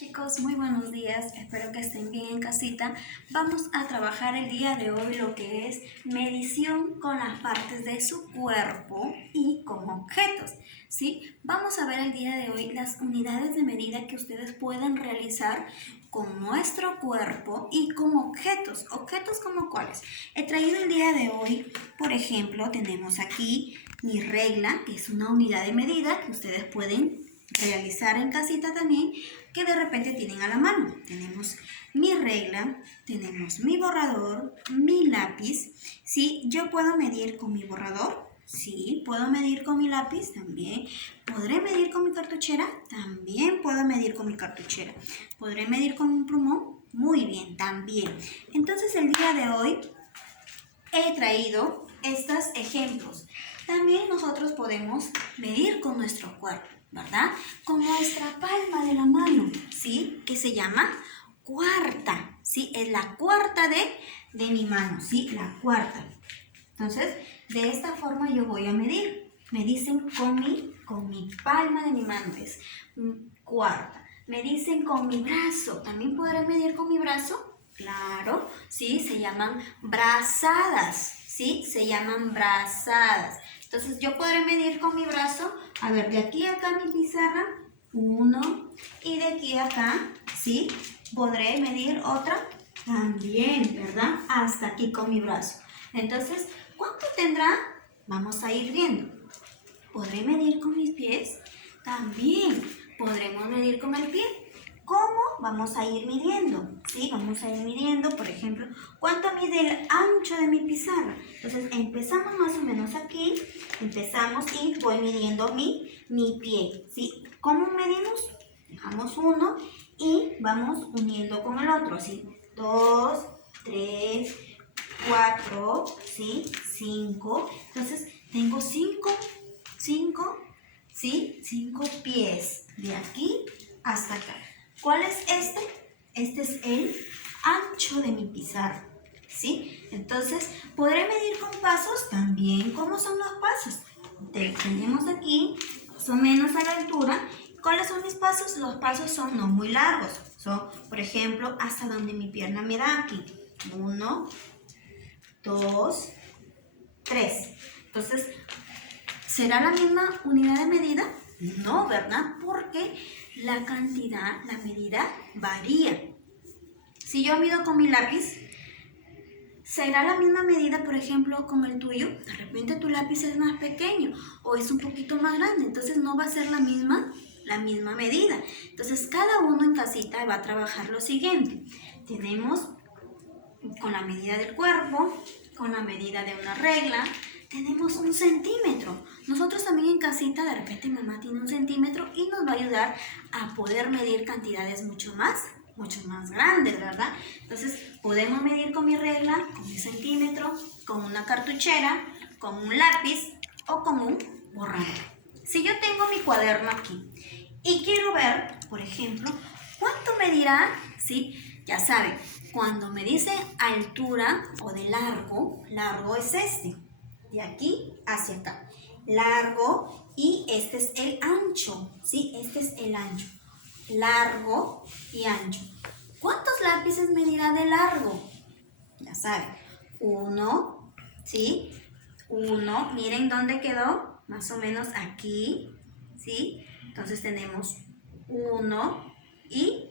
Chicos, muy buenos días, espero que estén bien en casita. Vamos a trabajar el día de hoy lo que es medición con las partes de su cuerpo y con objetos, ¿sí? Vamos a ver el día de hoy las unidades de medida que ustedes pueden realizar con nuestro cuerpo y con objetos. ¿Objetos como cuáles? He traído el día de hoy, por ejemplo, tenemos aquí mi regla, que es una unidad de medida que ustedes pueden realizar en casita también, que de repente tienen a la mano. Tenemos mi regla, tenemos mi borrador, mi lápiz. ¿Sí? Yo puedo medir con mi borrador, sí, puedo medir con mi lápiz también. ¿Podré medir con mi cartuchera? También puedo medir con mi cartuchera. ¿Podré medir con un plumón? Muy bien, también. Entonces el día de hoy he traído estos ejemplos. También nosotros podemos medir con nuestro cuerpo, ¿verdad? Con nuestra palma de la mano, ¿sí? Que se llama cuarta, ¿sí? Es la cuarta de mi mano, ¿sí? La cuarta. Entonces, de esta forma yo voy a medir. Me dicen con mi palma de mi mano, es cuarta. Me dicen con mi brazo. ¿También podré medir con mi brazo? Claro, ¿sí? Se llaman brazadas, ¿sí? Se llaman brazadas. Entonces, yo podré medir con mi brazo, a ver, de aquí a acá mi pizarra, 1, y de aquí a acá, ¿sí? Podré medir otra también, ¿verdad? Hasta aquí con mi brazo. Entonces, ¿cuánto tendrá? Vamos a ir viendo. ¿Podré medir con mis pies? También podremos medir con el pie. ¿Cómo? Vamos a ir midiendo, ¿sí? Vamos a ir midiendo, por ejemplo, ¿cuánto mide el ancho de mi pizarra? Entonces, empezamos más o menos aquí, empezamos y voy midiendo mi pie, ¿sí? ¿Cómo medimos? Dejamos uno y vamos uniendo con el otro, ¿sí? 2, 3, 4, ¿sí? 5. Entonces, tengo 5, ¿sí? 5 pies de aquí hasta acá. ¿Cuál es este? Este es el ancho de mi pizarra, ¿sí? Entonces, ¿podré medir con pasos? También. ¿Cómo son los pasos? Tenemos aquí, más o menos a la altura. ¿Cuáles son mis pasos? Los pasos son no muy largos. Son, por ejemplo, hasta donde mi pierna me da aquí. 1, 2, 3. Entonces, ¿será la misma unidad de medida? No, ¿verdad? Porque la cantidad, la medida varía. Si yo mido con mi lápiz, ¿será la misma medida, por ejemplo, con el tuyo? De repente tu lápiz es más pequeño o es un poquito más grande, entonces no va a ser la misma medida. Entonces, cada uno en casita va a trabajar lo siguiente. Tenemos con la medida del cuerpo, con la medida de una regla, tenemos 1 centímetro. Nosotros también en casita, de repente mamá tiene 1 centímetro y nos va a ayudar a poder medir cantidades mucho más grandes, ¿verdad? Entonces, podemos medir con mi regla, con mi centímetro, con una cartuchera, con un lápiz o con un borrador. Si yo tengo mi cuaderno aquí y quiero ver, por ejemplo, ¿cuánto medirá? ¿Sí? Ya saben, cuando me dice altura o de largo, largo es este, de aquí hacia acá. Largo y este es el ancho, ¿sí? Este es el ancho. Largo y ancho. ¿Cuántos lápices medirá de largo? Ya saben, 1, ¿sí? 1, miren dónde quedó, más o menos aquí, ¿sí? Entonces tenemos 1 y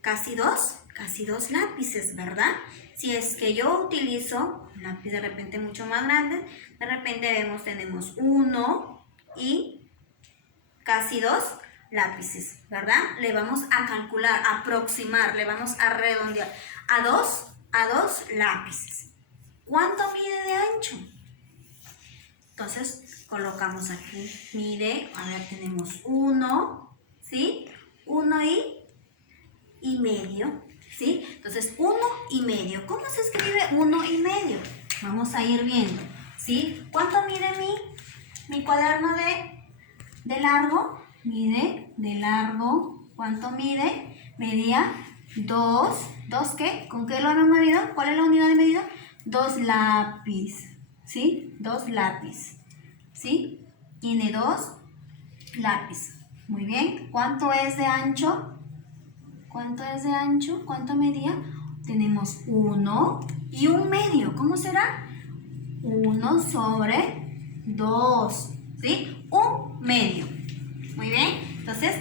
casi dos lápices, ¿verdad? Si es que yo utilizo un lápiz de repente mucho más grande, de repente tenemos 1 y casi 2 lápices, ¿verdad? Le vamos a calcular, a aproximar, le vamos a redondear a dos lápices. ¿Cuánto mide de ancho? Entonces, colocamos aquí, mide, a ver, tenemos 1, ¿sí? 1 y medio, ¿sí? Entonces, 1 y medio. ¿Cómo se escribe 1 y medio? Vamos a ir viendo, ¿sí? ¿Cuánto mide mi cuaderno de largo? Mide de largo, ¿cuánto mide? Medía 2, ¿2 qué? ¿Con qué lo hemos medido? ¿Cuál es la unidad de medida? 2 lápiz, ¿sí? 2 lápiz, ¿sí? Tiene 2 lápiz. Muy bien. ¿Cuánto es de ancho? ¿Cuánto es de ancho? ¿Cuánto medía? Tenemos 1 y 1/2. ¿Cómo será? 1/2. ¿Sí? 1/2. Muy bien. Entonces,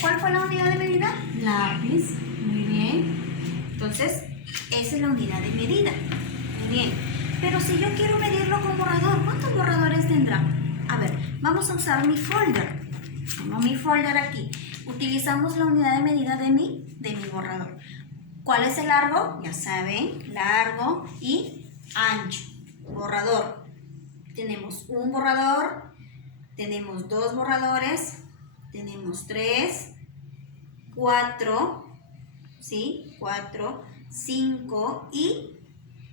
¿cuál fue la unidad de medida? Lápiz. Muy bien. Entonces, esa es la unidad de medida. Muy bien. Pero si yo quiero medirlo con borrador, ¿cuántos borradores tendrá? A ver, vamos a usar mi folder. Tengo mi folder aquí. Utilizamos la unidad de medida de mi borrador. ¿Cuál es el largo? Ya saben, largo y ancho. Borrador. Tenemos un borrador, tenemos 2 borradores, tenemos 3, 4, ¿sí? 4, 5 y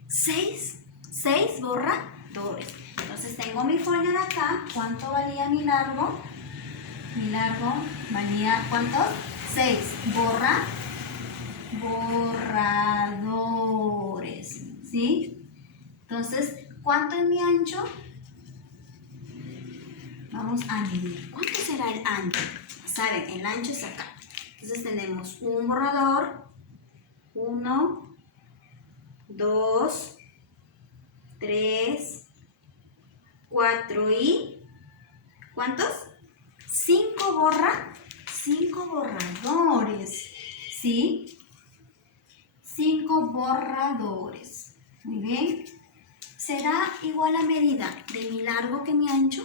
6. 6 borradores. Entonces tengo mi folder acá. ¿Cuánto valía mi largo? Mi largo valía, ¿cuántos? 6 borradores, ¿sí? Entonces, ¿cuánto es mi ancho? Vamos a medir. ¿Cuánto será el ancho? ¿Saben? El ancho es acá. Entonces tenemos un borrador. 1, 2, 3, 4 y... ¿cuántos? 5 borradores. ¿Sí? 5 borradores. Muy bien. ¿Será igual a medida de mi largo que mi ancho?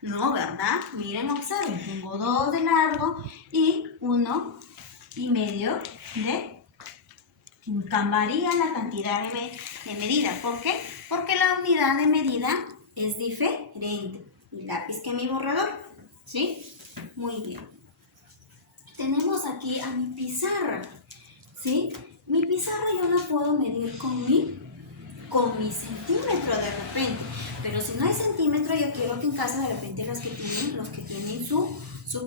No, ¿verdad? Miren, observen. Tengo 2 de largo y 1,5 de... Cambiaría la cantidad de medida. ¿Por qué? Porque la unidad de medida es diferente. Mi lápiz que mi borrador. ¿Sí? Muy bien. Tenemos aquí a mi pizarra. ¿Sí? Mi pizarra yo la puedo medir con mi centímetro de repente. Pero si no hay centímetro, yo quiero que en casa de repente los que tienen su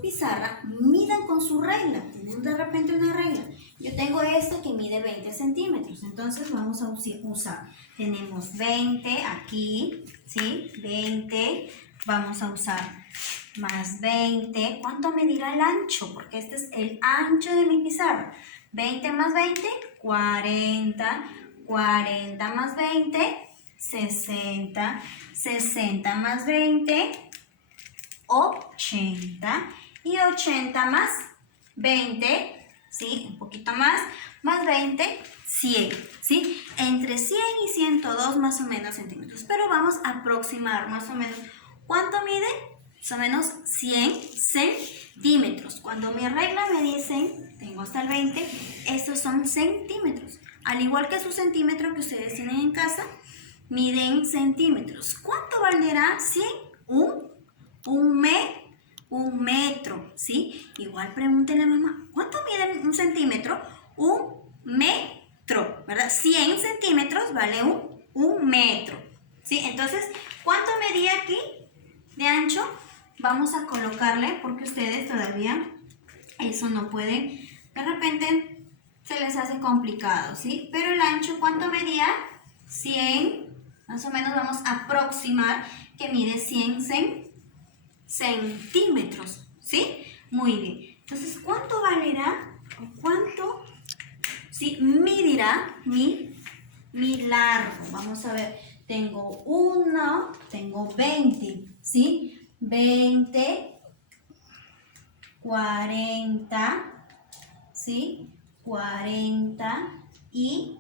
pizarra midan con su regla. Tienen de repente una regla. Yo tengo esta que mide 20 centímetros. Entonces vamos a usar. Tenemos 20 aquí, ¿sí? 20. Vamos a usar más 20. ¿Cuánto medirá el ancho? Porque este es el ancho de mi pizarra. 20 más 20, 40. 40 más 20, 60. 60 más 20, 80. Y 80 más 20, ¿sí? Un poquito más 20, 100, ¿sí? Entre 100 y 102 más o menos centímetros. Pero vamos a aproximar más o menos. ¿Cuánto mide? Más o menos 100 centímetros. Cuando mi regla me dicen, tengo hasta el 20, estos son centímetros. Al igual que su centímetro que ustedes tienen en casa, miden centímetros. ¿Cuánto valdrá 100? Un metro, ¿sí? Igual pregúntenle a mamá, ¿cuánto mide un centímetro? Un metro, ¿verdad? 100 centímetros vale un metro, ¿sí? Entonces, ¿cuánto medía aquí de ancho? Vamos a colocarle, porque ustedes todavía eso no pueden, de repente se les hace complicado, ¿sí? Pero el ancho, ¿cuánto medía? 100, más o menos vamos a aproximar que mide 100 centímetros, ¿sí? Muy bien. Entonces, ¿cuánto valerá o cuánto, sí, medirá mi largo? Vamos a ver, tengo 20, ¿sí? 20, 40, ¿sí? 40 y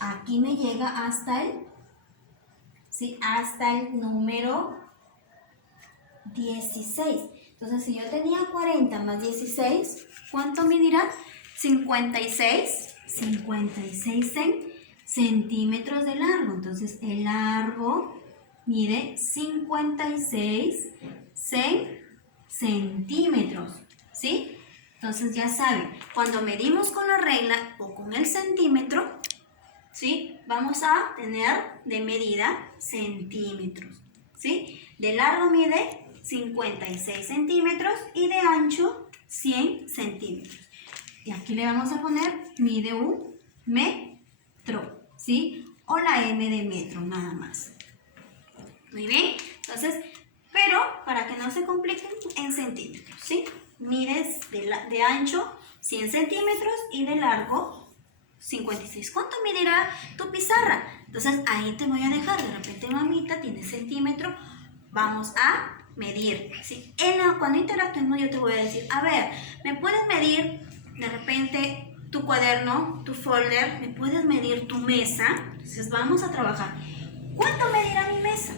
aquí me llega hasta el número 16. Entonces, si yo tenía 40 más 16, ¿cuánto medirá? 56 centímetros de largo. Entonces, el largo mide 56 centímetros, ¿sí? Entonces, ya saben, cuando medimos con la regla o con el centímetro, ¿sí? Vamos a tener de medida centímetros, ¿sí? De largo mide 56 centímetros y de ancho 100 centímetros. Y aquí le vamos a poner, mide un metro, ¿sí? O la M de metro, nada más. Muy bien, entonces, pero para que no se compliquen, en centímetros, ¿sí? Mides de ancho 100 centímetros y de largo 56. ¿Cuánto medirá tu pizarra? Entonces ahí te voy a dejar. De repente, mamita, tiene centímetro. Vamos a medir, ¿sí? Cuando interactuemos yo te voy a decir, a ver, ¿me puedes medir de repente tu cuaderno, tu folder? ¿Me puedes medir tu mesa? Entonces vamos a trabajar. ¿Cuánto medirá mi mesa?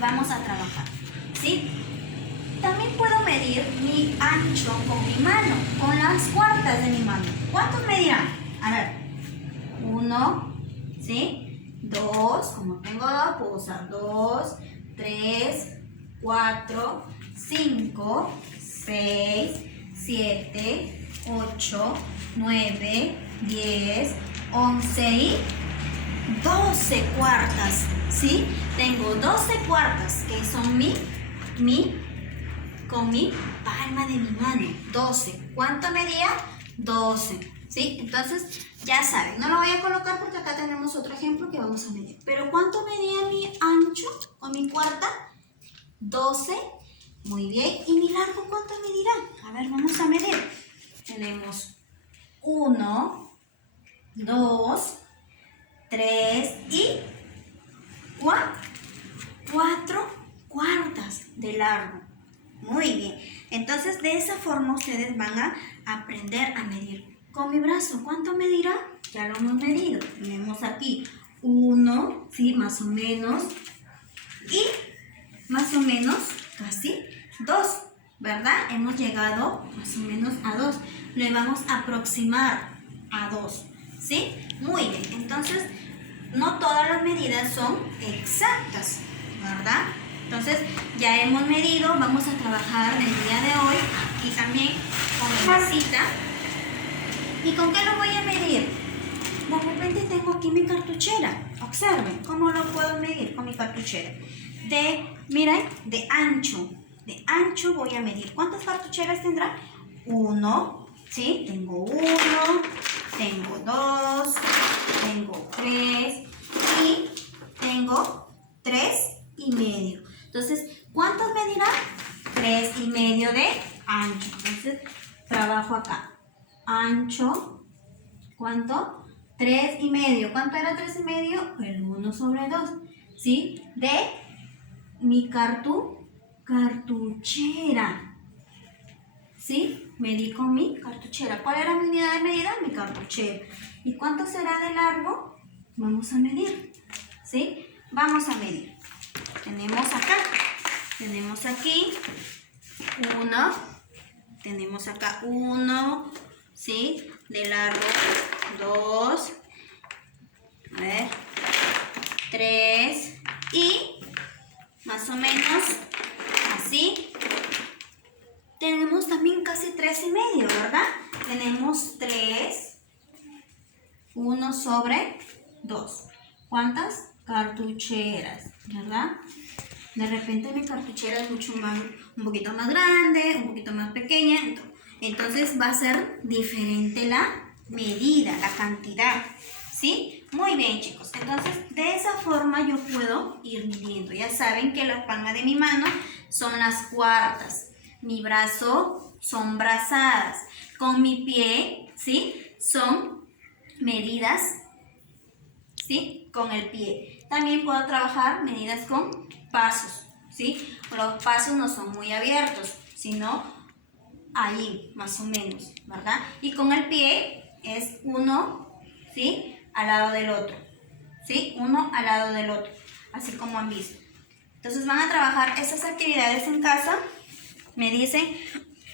Vamos a trabajar, ¿sí? También puedo medir mi ancho con mi mano, con las cuartas de mi mano. ¿Cuántos medirán? A ver, 1, ¿sí? 2, como tengo 2, puedo usar 2, 3, 4, 5, 6, 7, 8, 9, 10, 11 y 12 cuartas, ¿sí? Tengo 12 cuartas que son con mi palma de mi mano. 12. ¿Cuánto medía? 12, ¿sí? Entonces, ya saben, no lo voy a colocar porque acá tenemos otro ejemplo que vamos a medir. Pero ¿cuánto medía mi ancho o mi cuarta? 12. Muy bien. ¿Y mi largo cuánto medirá? A ver, vamos a medir. Tenemos 1, 2, 3 y 4 cuartas de largo. Muy bien. Entonces, de esa forma ustedes van a aprender a medir. Con mi brazo, ¿cuánto medirá? Ya lo hemos medido. Tenemos aquí 1, ¿sí? Más o menos. Y más o menos casi 2, ¿verdad? Hemos llegado más o menos a 2. Le vamos a aproximar a 2, ¿sí? Muy bien. Entonces, no todas las medidas son exactas, ¿verdad? Entonces, ya hemos medido, vamos a trabajar el día de hoy, aquí también con la masita. ¿Y con qué lo voy a medir? De repente tengo aquí mi cartuchera. Observen cómo lo puedo medir con mi cartuchera. Miren, de ancho voy a medir. ¿Cuántas cartucheras tendrá? 1, ¿sí? Tengo 1, tengo 2, tengo 3 y tengo 3,5. Entonces, ¿cuántos medirá? 3,5 de ancho. Entonces, trabajo acá. Ancho, ¿cuánto? 3,5. ¿Cuánto era 3,5? El 1 sobre 2, ¿sí? De mi cartuchera, ¿sí? Medí con mi cartuchera. ¿Cuál era mi unidad de medida? Mi cartuchera. ¿Y cuánto será de largo? Vamos a medir, ¿sí? Vamos a medir. Tenemos acá, tenemos aquí 1, tenemos acá 1, ¿sí? De largo 2, a ver, 3 y más o menos así. Tenemos también casi 3,5, ¿verdad? Tenemos 3, 1 sobre 2. ¿Cuántas? Cartucheras, ¿verdad? De repente mi cartuchera es un poquito más grande, un poquito más pequeña. Entonces va a ser diferente la medida, la cantidad, ¿sí? Muy bien, chicos. Entonces, de esa forma yo puedo ir midiendo. Ya saben que la palma de mi mano son las cuartas. Mi brazo son brazadas. Con mi pie, ¿sí? Son medidas, ¿sí? Con el pie. También puedo trabajar medidas con pasos, ¿sí? Los pasos no son muy abiertos, sino ahí, más o menos, ¿verdad? Y con el pie es uno, ¿sí? Al lado del otro, ¿sí? Uno al lado del otro, así como han visto. Entonces van a trabajar esas actividades en casa. Me dicen,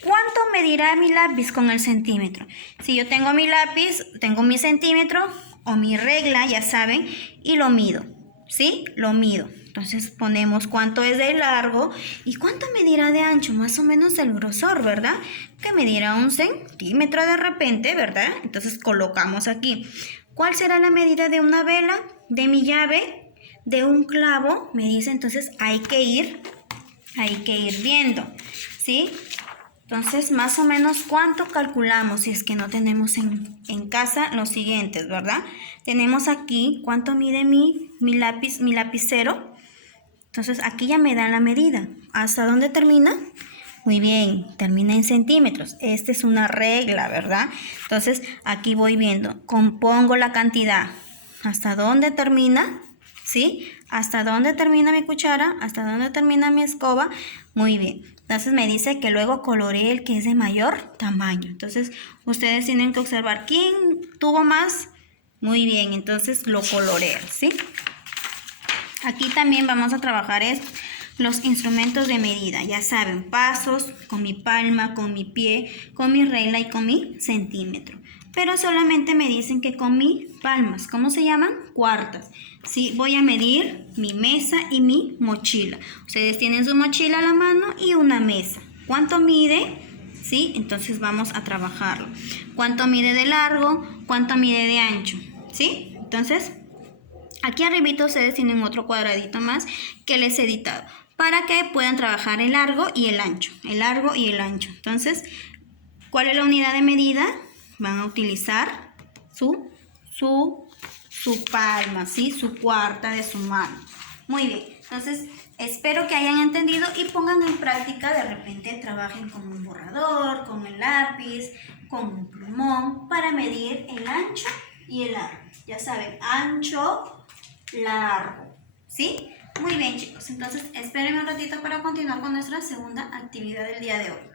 ¿cuánto medirá mi lápiz con el centímetro? Si yo tengo mi lápiz, tengo mi centímetro o mi regla, ya saben, y lo mido, ¿sí? Lo mido. Entonces ponemos cuánto es de largo y cuánto medirá de ancho, más o menos el grosor, ¿verdad? Que medirá 1 centímetro de repente, ¿verdad? Entonces colocamos aquí. ¿Cuál será la medida de una vela, de mi llave, de un clavo? Me dice, entonces hay que ir viendo, ¿sí? Entonces, más o menos, ¿cuánto calculamos si es que no tenemos en casa los siguientes, ¿verdad? Tenemos aquí, ¿cuánto mide mi lápiz, mi lapicero? Entonces aquí ya me dan la medida. ¿Hasta dónde termina? Muy bien, termina en centímetros. Esta es una regla, ¿verdad? Entonces aquí voy viendo, compongo la cantidad. ¿Hasta dónde termina? ¿Sí? ¿Hasta dónde termina mi cuchara? ¿Hasta dónde termina mi escoba? Muy bien. Entonces me dice que luego coloree el que es de mayor tamaño. Entonces ustedes tienen que observar quién tuvo más. Muy bien, entonces lo colorean, ¿sí? Aquí también vamos a trabajar los instrumentos de medida. Ya saben, pasos con mi palma, con mi pie, con mi regla y con mi centímetro. Pero solamente me dicen que con mis palmas. ¿Cómo se llaman? Cuartas. Sí, voy a medir mi mesa y mi mochila. Ustedes tienen su mochila a la mano y una mesa. ¿Cuánto mide? ¿Sí? Entonces vamos a trabajarlo. ¿Cuánto mide de largo? ¿Cuánto mide de ancho? ¿Sí? Entonces, aquí arribita ustedes tienen otro cuadradito más que les he editado para que puedan trabajar el largo y el ancho. El largo y el ancho. Entonces, ¿cuál es la unidad de medida? Van a utilizar su palma, ¿sí? Su cuarta de su mano. Muy bien. Entonces, espero que hayan entendido y pongan en práctica. De repente trabajen con un borrador, con el lápiz, con un plumón para medir el ancho y el largo. Ya saben, ancho, largo, ¿sí? Muy bien, chicos. Entonces, espérenme un ratito para continuar con nuestra segunda actividad del día de hoy.